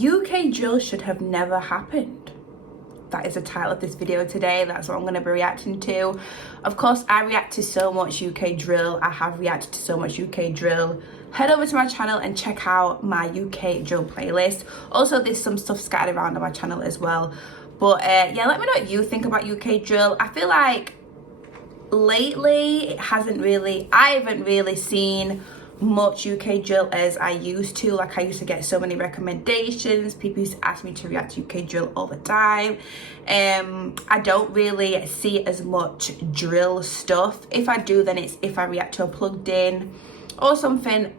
UK drill should have never happened. That is the title of this video today. That's what I'm going to be reacting to. Of course, I react to so much UK drill. I have reacted to so much UK drill. Head over to my channel and check out my UK drill playlist. Also, there's some stuff scattered around on my channel as well. But yeah, let me know what you think about UK drill. I feel like lately I haven't really seen much UK drill as I used to. Like, I used to get so many recommendations. People used to ask me to react to UK drill all the time. I don't really see as much drill stuff. If I do, then it's if I react to a plugged in or something,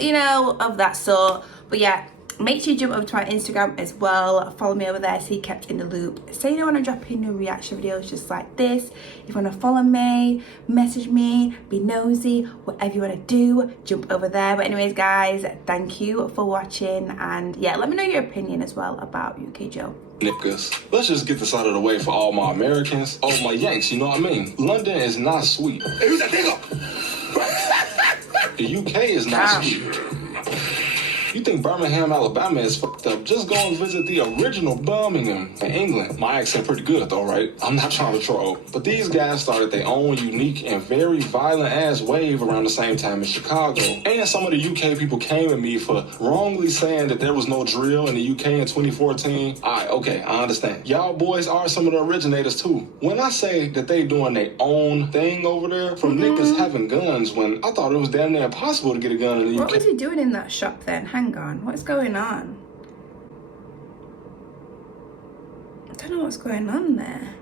you know, of that sort. But yeah, make sure you jump over to my Instagram as well. Follow me over there so you're kept in the loop. So you know when I'm dropping new reaction videos just like this. If you want to follow me, message me, be nosy, whatever you want to do, jump over there. But anyways, guys, thank you for watching. And yeah, let me know your opinion as well about UK drill. Niggas, let's just get this out of the way for all my Americans, all my Yanks, you know what I mean? London is not sweet. Hey, who's that nigga? The UK is not sweet. You think Birmingham, Alabama is fucked up? Just go and visit the original Birmingham in England. My accent pretty good though, right? I'm not trying to troll. But these guys started their own unique and very violent ass wave around the same time as Chicago. And some of the UK people came at me for wrongly saying that there was no drill in the UK in 2014. Alright, okay, I understand. Y'all boys are some of the originators too. When I say that they doing their own thing over there, from niggas having guns, when I thought it was damn near impossible to get a gun in the UK. What was he doing in that shop then? Hang on, what's going on? I don't know what's going on there.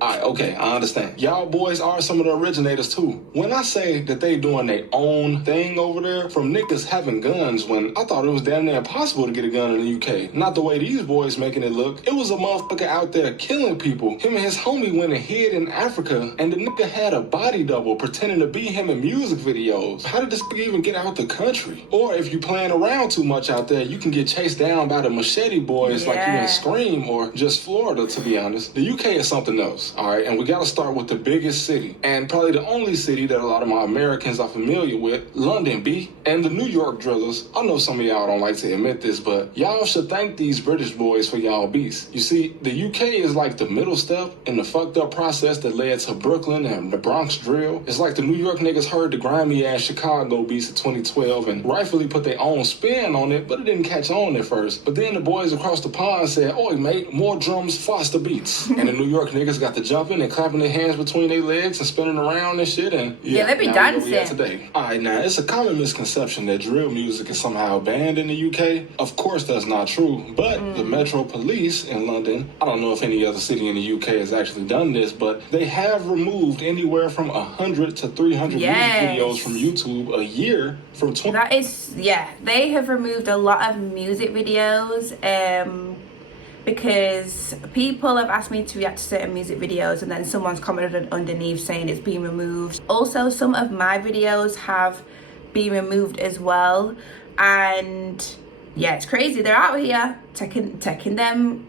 Alright, okay, I understand. Y'all boys are some of the originators too. When I say that they doing their own thing over there, from niggas having guns, when I thought it was damn near impossible to get a gun in the UK. Not the way these boys making it look. It was a motherfucker out there killing people. Him and his homie went and hid in Africa, and the nigga had a body double pretending to be him in music videos. How did this nigga even get out the country? Or if you playing around too much out there, you can get chased down by the machete boys like you in Scream or just Florida, to be honest. The UK is something else. All right, and we got to start with the biggest city, and probably the only city that a lot of my Americans are familiar with, London, B. And the New York drillers. I know some of y'all don't like to admit this, but y'all should thank these British boys for y'all beasts. You see, the UK is like the middle step in the fucked up process that led to Brooklyn and the Bronx drill. It's like the New York niggas heard the grimy ass Chicago beats of 2012 and rightfully put their own spin on it, but it didn't catch on at first. But then the boys across the pond said, "Oi, mate, more drums, faster beats." And the New York niggas got the jumping and clapping their hands between their legs and spinning around and shit, and yeah, they be dancing today. Alright, now it's a common misconception that drill music is somehow banned in the UK. Of course that's not true, but the Metro Police in London, I don't know if any other city in the UK has actually done this, but they have removed anywhere from 100 to 300 music videos from YouTube a year from 20. That is, yeah, they have removed a lot of music videos because people have asked me to react to certain music videos and then someone's commented underneath saying it's been removed. Also, some of my videos have been removed as well, and yeah, it's crazy. They're out here taking them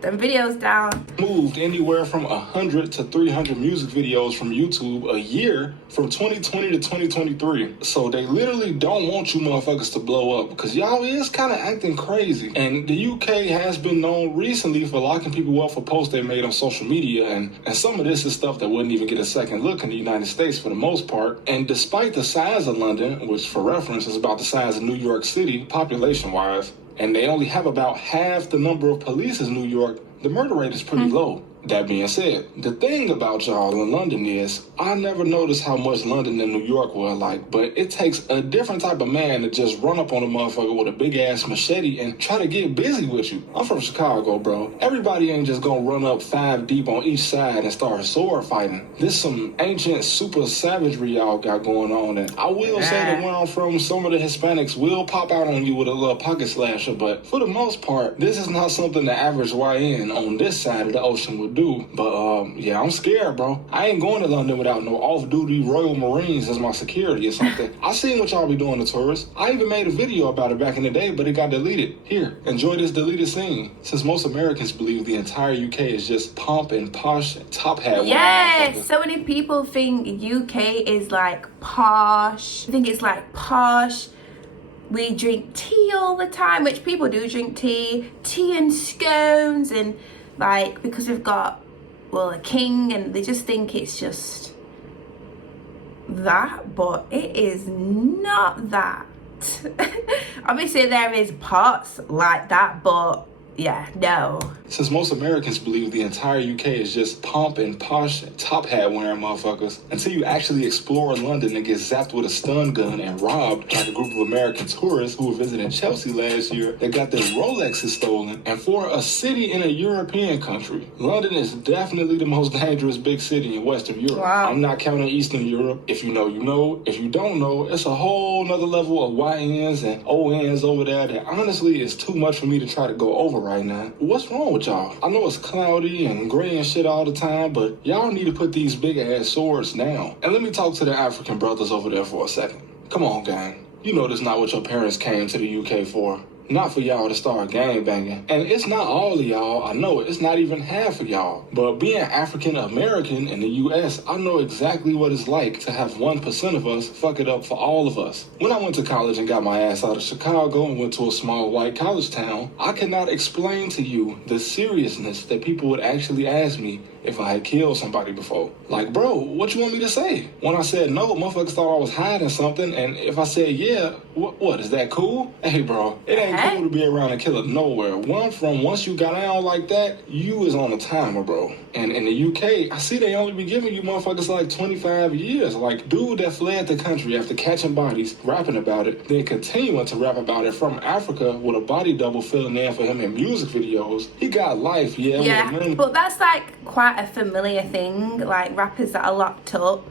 videos down. Moved anywhere from 100 to 300 music videos from YouTube a year from 2020 to 2023. So they literally don't want you motherfuckers to blow up because y'all is kind of acting crazy. And the UK has been known recently for locking people up for posts they made on social media, and some of this is stuff that wouldn't even get a second look in the United States for the most part. And despite the size of London, which for reference is about the size of New York City population-wise, and they only have about half the number of police as New York, the murder rate is pretty low. That being said, the thing about y'all in London is, I never noticed how much London and New York were alike, but it takes a different type of man to just run up on a motherfucker with a big ass machete and try to get busy with you. I'm from Chicago, bro. Everybody ain't just gonna run up 5 deep on each side and start sword fighting. This some ancient super savagery y'all got going on, and I will say that where I'm from, some of the Hispanics will pop out on you with a little pocket slasher, but for the most part, this is not something the average YN on this side of the ocean would do. But yeah, I'm scared, bro. I ain't going to London without no off-duty Royal Marines as my security or something. I seen what y'all be doing to tourists. I even made a video about it back in the day, but it got deleted. Here, enjoy this deleted scene. Since most Americans believe the entire UK is just pomp and posh and top hat. Yes, so many people think UK is like posh. I think it's like posh, we drink tea all the time, which people do drink tea and scones, and like, because we've got, well, a king, and they just think it's just that, but it is not that. Obviously there is parts like that, but yeah, no. Since most Americans believe the entire UK is just pomp and posh top hat wearing motherfuckers, until you actually explore London and get zapped with a stun gun and robbed like a group of American tourists who were visiting Chelsea last year that got their Rolexes stolen. And for a city in a European country, London is definitely the most dangerous big city in Western Europe. Wow. I'm not counting Eastern Europe. If you know, you know. If you don't know, it's a whole nother level of YNs and ONs over there that honestly is too much for me to try to go over right now. What's wrong with y'all? I know it's cloudy and gray and shit all the time, but y'all need to put these big ass swords down. And let me talk to the African brothers over there for a second. Come on, gang. You know that's not what your parents came to the UK for. Not for y'all to start gang banging. And it's not all of y'all. I know it. It's not even half of y'all. But being African American in the US, I know exactly what it's like to have 1% of us fuck it up for all of us. When I went to college and got my ass out of Chicago and went to a small white college town, I cannot explain to you the seriousness that people would actually ask me if I had killed somebody before. Like, bro, what you want me to say? When I said no, motherfuckers thought I was hiding something, and if I said yeah, what is that cool? Hey, bro, it ain't cool to be around a killer nowhere. Once you got out like that, you is on a timer, bro. And in the UK, I see they only be giving you motherfuckers like 25 years. Like, dude that fled the country after catching bodies, rapping about it, then continuing to rap about it from Africa with a body double filling in for him in music videos. He got life, yeah. Yeah, but that's like quite a familiar thing. Like rappers that are locked up,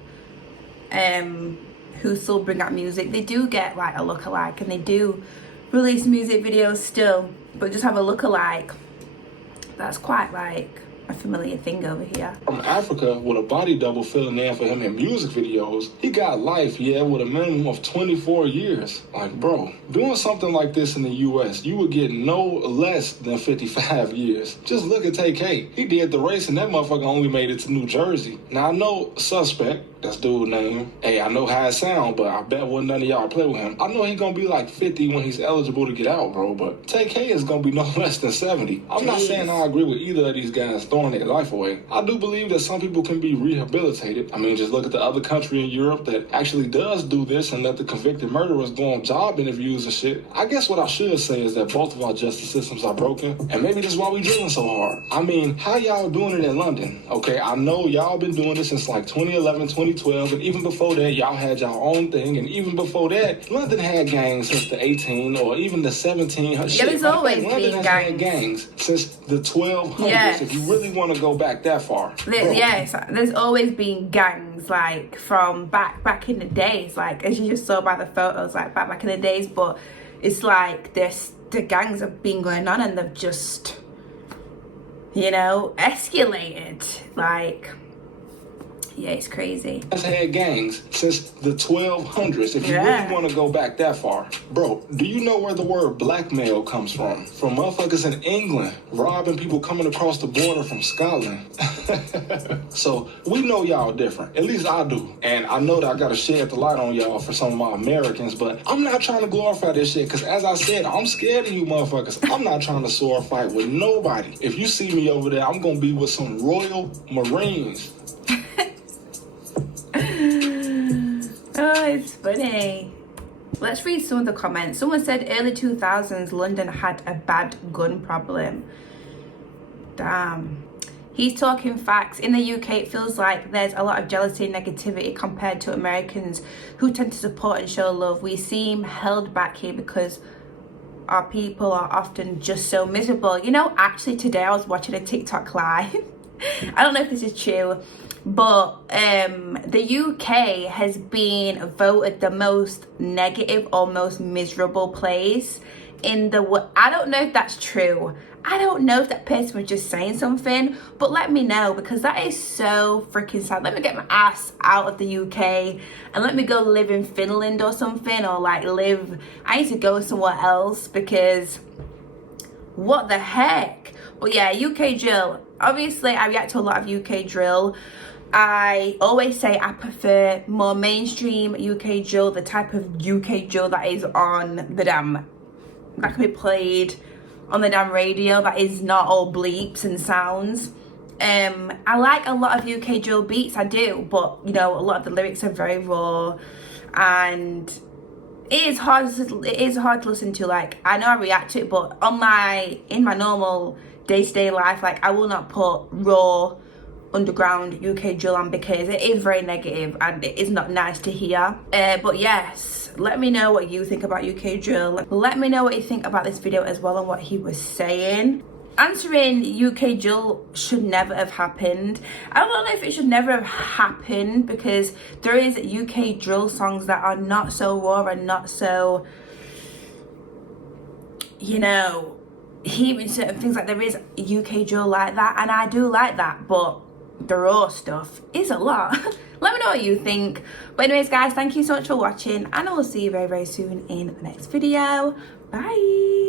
who still bring out music, they do get like a lookalike, and they do release music videos still, but just have a lookalike. That's quite like a familiar thing over here. From Africa with a body double filling in for him in music videos, he got life, yeah, with a minimum of 24 years. Like, bro, doing something like this in the US, you would get no less than 55 years. Just look at TK. He did the race and that motherfucker only made it to New Jersey. Now I know Suspect, that's dude's name. Hey, I know how it sound, but I bet wasn't none of y'all play with him. I know he gonna be like 50 when he's eligible to get out, bro, but TK is gonna be no less than 70. I'm not saying I agree with either of these guys throwing their life away. I do believe that some people can be rehabilitated. I mean, just look at the other country in Europe that actually does do this and let the convicted murderers go on job interviews and shit. I guess what I should say is that both of our justice systems are broken, and maybe that's why we drilling so hard. I mean, how y'all doing it in London? Okay, I know y'all been doing this since like 2011, 2012, and even before that, y'all had y'all own thing, and even before that, London had gangs since the 18 or even the 17. Yeah, there's always London been has had gangs since the 1200s. Yes. If you really want to go back that far. Yes, there's always been gangs, like from back in the days, like as you just saw by the photos, like back in the days. But it's like the gangs have been going on, and they've just, you know, escalated. Like, yeah, it's crazy. Has had gangs since the 1200s, if you really want to go back that far. Bro, do you know where the word blackmail comes from? From motherfuckers in England robbing people coming across the border from Scotland. So we know y'all different. At least I do. And I know that I got to shed the light on y'all for some of my Americans, but I'm not trying to glorify this shit, because as I said, I'm scared of you motherfuckers. I'm not trying to sword fight with nobody. If you see me over there, I'm going to be with some Royal Marines. Oh, it's funny. Let's read some of the comments. Someone said early 2000s London had a bad gun problem. Damn. He's talking facts. In the UK, it feels like there's a lot of jealousy and negativity compared to Americans who tend to support and show love. We seem held back here because our people are often just so miserable. You know, actually today I was watching a TikTok live. I don't know if this is true, but the UK has been voted the most negative or most miserable place in the world. I don't know if that's true. I don't know if that person was just saying something, but let me know, because that is so freaking sad. Let me get my ass out of the UK and let me go live in Finland or something, or like I need to go somewhere else, because what the heck. But yeah, UK drill. Obviously, I react to a lot of UK drill. I always say I prefer more mainstream UK drill, the type of UK drill that is on the damn, that can be played on the damn radio, that is not all bleeps and sounds. I like a lot of UK drill beats, I do, but you know, a lot of the lyrics are very raw, and it is hard to listen to. Like, I know I react to it, but in my normal day-to-day life, like, I will not put raw underground UK drill on, because it is very negative and it is not nice to hear. But yes, let me know what you think about UK drill. Let me know what you think about this video as well, and what he was saying. Answering UK drill should never have happened. I don't know if it should never have happened, because there is UK drill songs that are not so raw and not so, you know, hearing certain things. Like, there is UK drill like that, and I do like that, but the raw stuff is a lot. Let me know what you think. But anyways, guys, thank you so much for watching, and I will see you very, very soon in the next video. Bye.